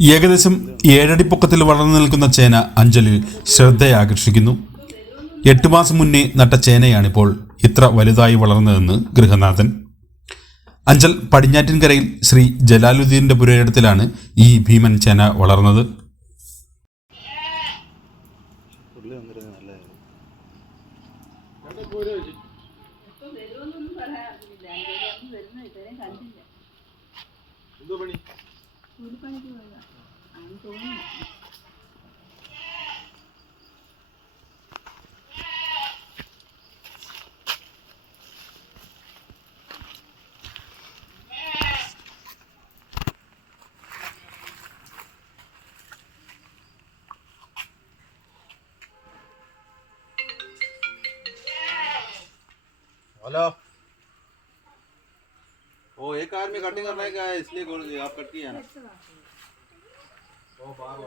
ഏകദേശം ഏഴടി പൊക്കത്തിൽ വളർന്നു നിൽക്കുന്ന ചേന അഞ്ചലിൽ ശ്രദ്ധയാകർഷിക്കുന്നു. എട്ട് മാസം മുന്നേ നട്ട ചേനയാണിപ്പോൾ ഇത്ര വലുതായി വളർന്നതെന്ന് ഗൃഹനാഥൻ. അഞ്ചൽ പടിഞ്ഞാറ്റിൻകരയിൽ ശ്രീ ജലാലുദ്ദീന്റെ പുരയിടത്തിലാണ് ഈ ഭീമൻ ചേന വളർന്നത്. ഉടുപ്പണിക്ക് അത് തോന്നുന്നു Hello. वो एक आदमी कटिंग करने क्या है इसलिए गोल आप कट किया ना। अच्छा। वो बाग